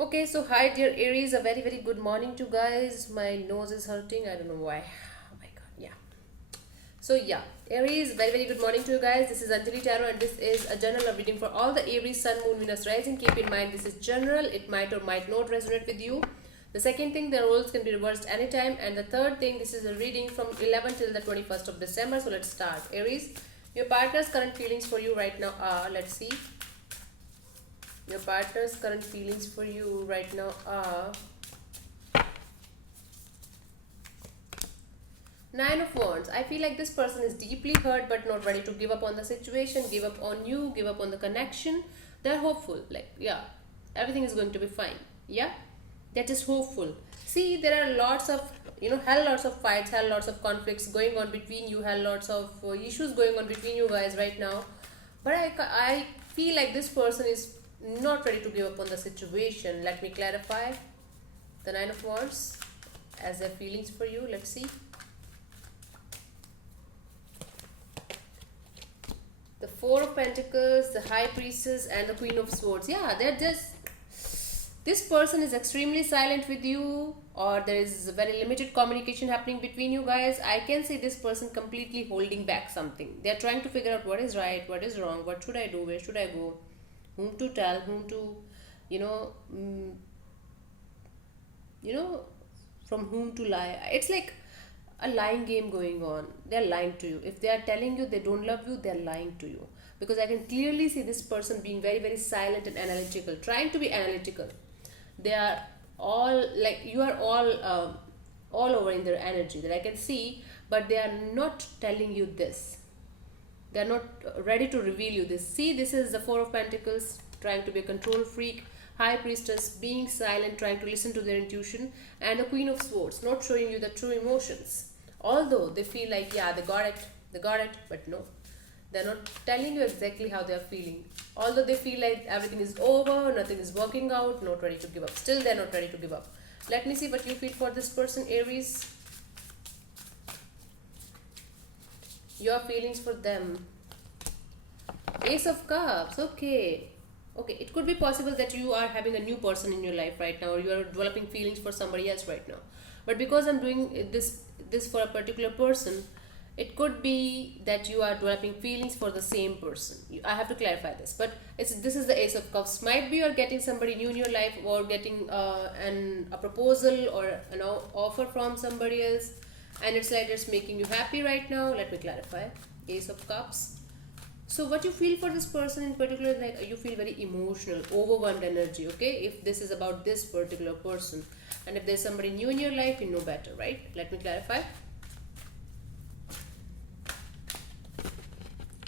Okay, so hi dear Aries, a very good morning to guys. My nose is hurting. I don't know why. Oh my god, yeah. So yeah, Aries, very good morning to you guys. This is Anjali Tarot and this is a general reading for all the Aries Sun, Moon, Venus, Rising. Keep in mind this is general. It might or might not resonate with you. The second thing, the roles can be reversed anytime. And the third thing, this is a reading from 11 till the 21st of December. So let's start. Aries, your partner's current feelings for you right now are, let's see. Your partner's current feelings for you right now are Nine of Wands. I feel like this person is deeply hurt but not ready to give up on the situation, give up on you, give up on the connection. They're hopeful. Like, yeah, everything is going to be fine. Yeah, they're just hopeful. See, there are lots of, hell lots of fights, hell lots of conflicts going on between you, hell lots of issues going on between you guys right now. But I feel like this person is not ready to give up on the situation. Let me clarify. The Nine of Wands as their feelings for you. Let's see. The Four of Pentacles, the High Priestess, and the Queen of Swords. Yeah, they're just. This person is extremely silent with you, or there is very limited communication happening between you guys. I can see this person completely holding back something. They're trying to figure out what is right, what is wrong, what should I do, where should I go, whom to tell, whom to, you know, mm, you know, from whom to lie. It's like a lying game going on. They're lying to you. If they are telling you they don't love you, they're lying to you. Because I can clearly see this person being very silent and analytical, trying to be analytical. They are all like you are all over in their energy that I can see, but they are not telling you this. They are not ready to reveal you this. See, this is the Four of Pentacles, trying to be a control freak. High Priestess being silent, trying to listen to their intuition, and the Queen of Swords not showing you the true emotions. Although they feel like, yeah, they got it, but no, they're not telling you exactly how they are feeling. Although they feel like everything is over, nothing is working out, not ready to give up. Still, they're not ready to give up. Let me see what you feel for this person, Aries. Your feelings for them. Ace of Cups. Okay. Okay. It could be possible that you are having a new person in your life right now, or you are developing feelings for somebody else right now. But because I'm doing this for a particular person, it could be that you are developing feelings for the same person. I have to clarify this, but this is the Ace of Cups. Might be you're getting somebody new in your life, or getting a proposal or offer from somebody else, and it's like it's making you happy right now. Let me clarify. Ace of Cups. So what you feel for this person in particular, like you feel very emotional, overwhelmed energy, okay? If this is about this particular person. And if there's somebody new in your life, you know better, right? Let me clarify.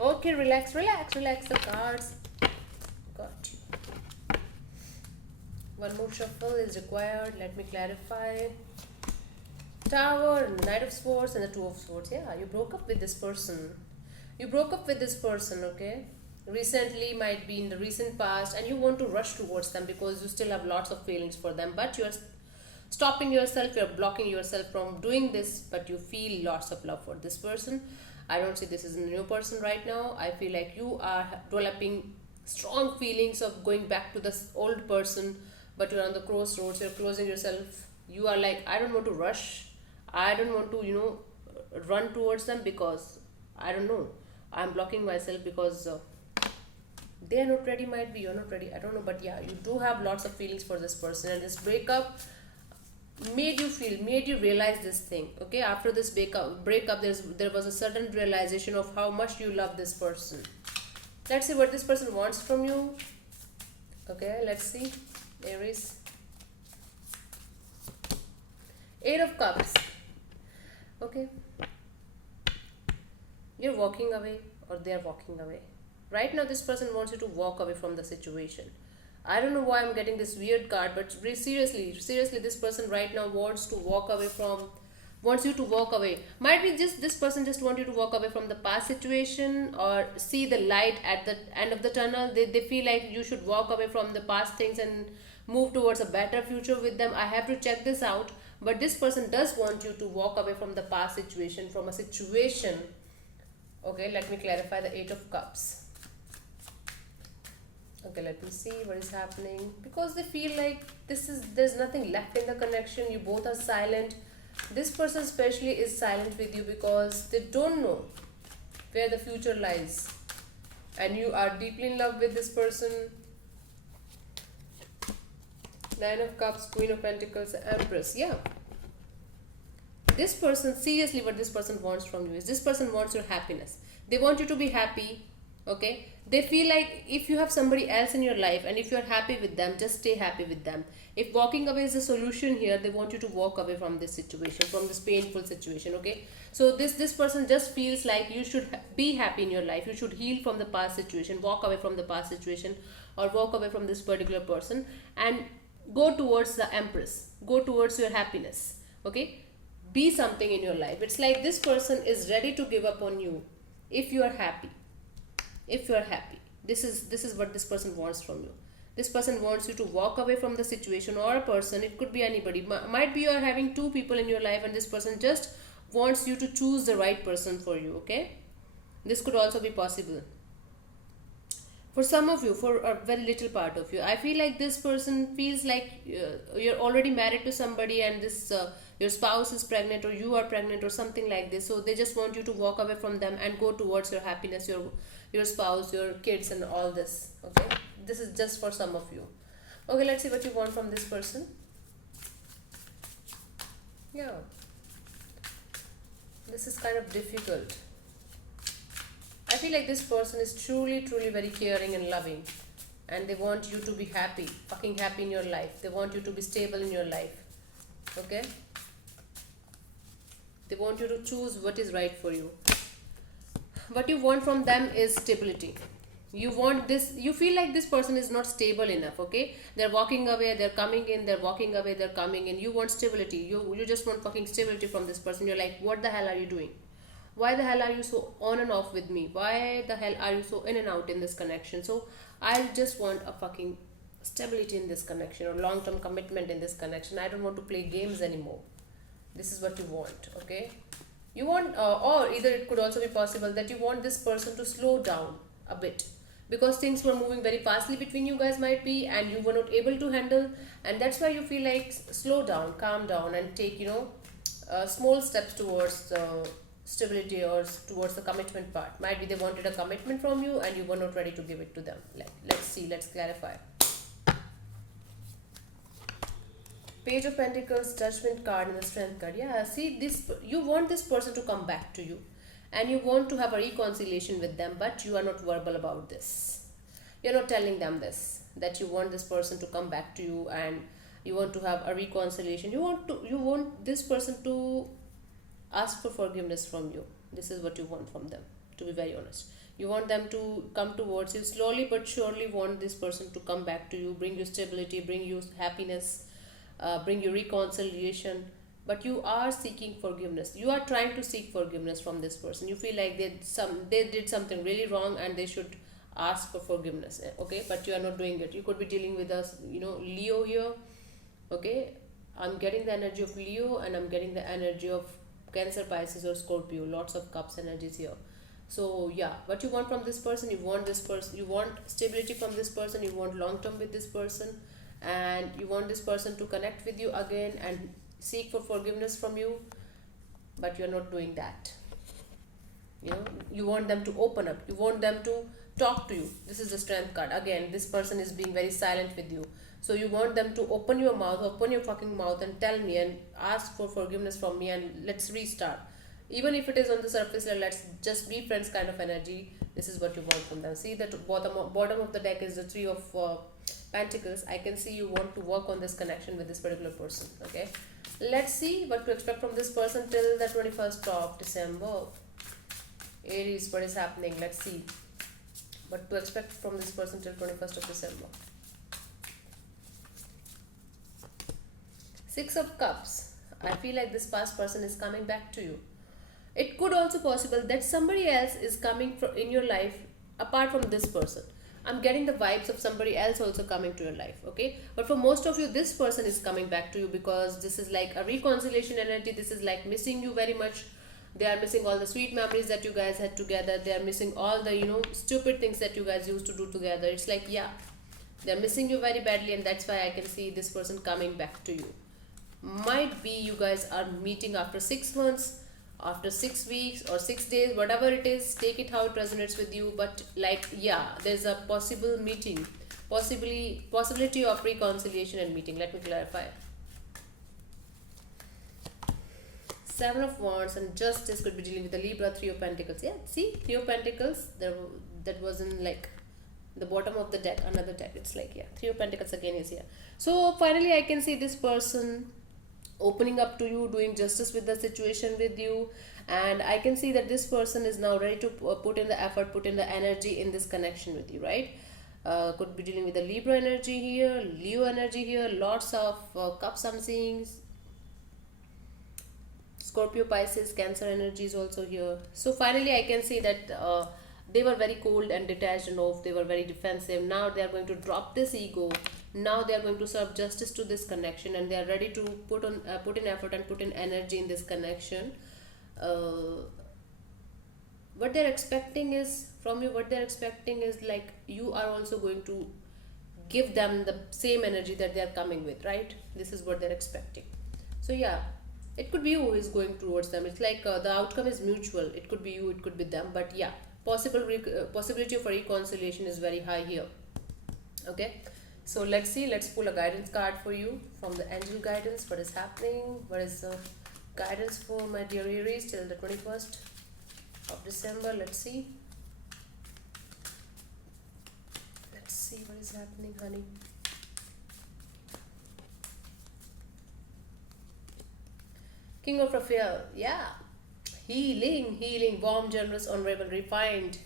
Okay, relax the cards. Got you. One more shuffle is required. Let me clarify. Tower, Knight of Swords, and the Two of Swords. Yeah, you broke up with this person. You broke up with this person, okay? Recently, might be in the recent past, and you want to rush towards them because you still have lots of feelings for them, but you're stopping yourself, you're blocking yourself from doing this, but you feel lots of love for this person. I don't see this as a new person right now. I feel like you are developing strong feelings of going back to this old person, but you're on the crossroads, you're closing yourself. You are like, I don't want to rush. I don't want to, run towards them because I don't know. I'm blocking myself because they're not ready, might be you're not ready. I don't know, but yeah, you do have lots of feelings for this person, and this breakup made you realize this thing. Okay, after this breakup, there was a sudden realization of how much you love this person. Let's see what this person wants from you. Okay, let's see. Aries. Eight of Cups. Okay, you're walking away, or they're walking away. Right now, this person wants you to walk away from the situation. I don't know why I'm getting this weird card, but seriously, this person right now wants you to walk away. Might be just this person just want you to walk away from the past situation, or see the light at the end of the tunnel. They feel like you should walk away from the past things and move towards a better future with them. I have to check this out, but this person does want you to walk away from the past situation, from a situation. Okay, let me clarify the Eight of Cups. Okay, let me see what is happening. Because they feel like there's nothing left in the connection. You both are silent. This person especially is silent with you because they don't know where the future lies. And you are deeply in love with this person. Nine of Cups, Queen of Pentacles, Empress. Yeah. This person, seriously, what this person wants from you is this person wants your happiness. They want you to be happy. Okay, they feel like if you have somebody else in your life and if you're happy with them, just stay happy with them. If walking away is the solution here, they want you to walk away from this situation, from this painful situation. Okay, so this person just feels like you should be happy in your life. You should heal from the past situation, walk away from the past situation, or walk away from this particular person and go towards the Empress, go towards your happiness. Okay, be something in your life. It's like this person is ready to give up on you if you are happy. If you are happy, this is what this person wants from you. This person wants you to walk away from the situation or a person. It could be anybody. Might be you are having two people in your life and this person just wants you to choose the right person for you. Okay, this could also be possible for some of you. For a very little part of you, I feel like this person feels like you're already married to somebody and this your spouse is pregnant or you are pregnant or something like this, so they just want you to walk away from them and go towards your happiness, your spouse, your kids and all this. Okay, this is just for some of you. Okay, let's see what you want from this person. Yeah, this is kind of difficult. I feel like this person is truly very caring and loving, and they want you to be happy, fucking happy in your life. They want you to be stable in your life. Okay? They want you to choose what is right for you. What you want from them is stability. You want this, you feel like this person is not stable enough. Okay? They're walking away, they're coming in, they're walking away, they're coming in. You want stability. You just want fucking stability from this person. You're like, what the hell are you doing? Why the hell are you so on and off with me? Why the hell are you so in and out in this connection? So I just want a fucking stability in this connection or long-term commitment in this connection. I don't want to play games anymore. This is what you want. Okay, you want or either it could also be possible that you want this person to slow down a bit because things were moving very fastly between you guys, might be, and you were not able to handle, and that's why you feel like slow down, calm down, and take small steps towards stability or towards the commitment part. Might be they wanted a commitment from you and you were not ready to give it to them. Let's see, let's clarify. Page of Pentacles, Judgment card, and the Strength card. Yeah, see, this, you want this person to come back to you and you want to have a reconciliation with them, but you are not verbal about this. You're not telling them this, that you want this person to come back to you and you want to have a reconciliation. You want this person to ask for forgiveness from you. This is what you want from them, to be very honest. You want them to come towards you slowly but surely. Want this person to come back to you, bring you stability, bring you happiness, bring you reconciliation. But you are seeking forgiveness. You are trying to seek forgiveness from this person. You feel like they did something really wrong and they should ask for forgiveness. Okay, but you are not doing it. You could be dealing with us, Leo here. Okay, I'm getting the energy of Leo and I'm getting the energy of Cancer, Pisces or Scorpio. Lots of cups energies here. So yeah, what you want from this person, you want stability from this person, you want long term with this person, and you want this person to connect with you again and seek for forgiveness from you, but you're not doing that. You want them to open up, you want them to talk to you. This is the Strength card. Again, this person is being very silent with you, so you want them to open your mouth, open your fucking mouth and tell me and ask for forgiveness from me and let's restart. Even if it is on the surface level, let's just be friends kind of energy. This is what you want from them. See, the bottom of the deck is the Three of Pentacles. I can see you want to work on this connection with this particular person. Okay, let's see what to expect from this person till the 21st of December. Aries, what is happening? Let's see what to expect from this person till 21st of December. Six of Cups. I feel like this past person is coming back to you. It could also possible that somebody else is coming in your life apart from this person. I'm getting the vibes of somebody else also coming to your life. Okay, but for most of you, this person is coming back to you because this is like a reconciliation energy. This is like missing you very much. They are missing all the sweet memories that you guys had together. They are missing all the stupid things that you guys used to do together. It's like, yeah, They're missing you very badly, and that's why I can see this person coming back to you. Might be you guys are meeting after 6 months, after 6 weeks, or 6 days, whatever it is. Take it how it resonates with you. But like, yeah, there's a possible meeting, possibility of reconciliation and meeting. Let me clarify. Seven of Wands and Justice could be dealing with the Libra. Three of Pentacles. Yeah, see, Three of Pentacles. That was in like the bottom of the deck, another deck. It's like, yeah, Three of Pentacles again is here. So finally, I can see this person opening up to you, doing justice with the situation with you, and I can see that this person is now ready to put in the effort, put in the energy in this connection with you, right? Could be dealing with the Libra energy here, Leo energy here, lots of cups I'm seeing. Scorpio, Pisces, Cancer energy is also here. So finally, I can see that they were very cold and detached and off. They were very defensive. Now they are going to drop this ego. Now they are going to serve justice to this connection, and they are ready to put in effort and put in energy in this connection. Uh, what they're expecting is from you. What they're expecting is like you are also going to give them the same energy that they are coming with, right? This is what they're expecting. So yeah, it could be you who is going towards them. It's like the outcome is mutual. It could be you, it could be them, but yeah, possibility of a reconciliation is very high here. Okay, so let's see. Let's pull a guidance card for you from the angel guidance. What is happening? What is the guidance for my dear Aries till the 21st of December? Let's see. Let's see what is happening, honey. King of Raphael, yeah. Healing, warm, generous, honorable, refined.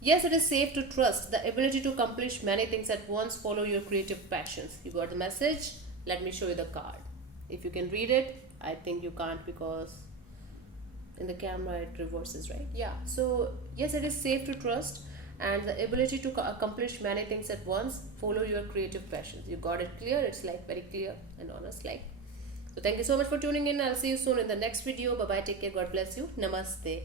Yes, it is safe to trust. The ability to accomplish many things at once. Follow your creative passions. You got the message? Let me show you the card. If you can read it, I think you can't because in the camera it reverses, right? Yeah. So, yes, it is safe to trust and the ability to accomplish many things at once. Follow your creative passions. You got it clear? It's like very clear and honest, like. So thank you so much for tuning in. I'll see you soon in the next video. Bye bye. Take care. God bless you. Namaste.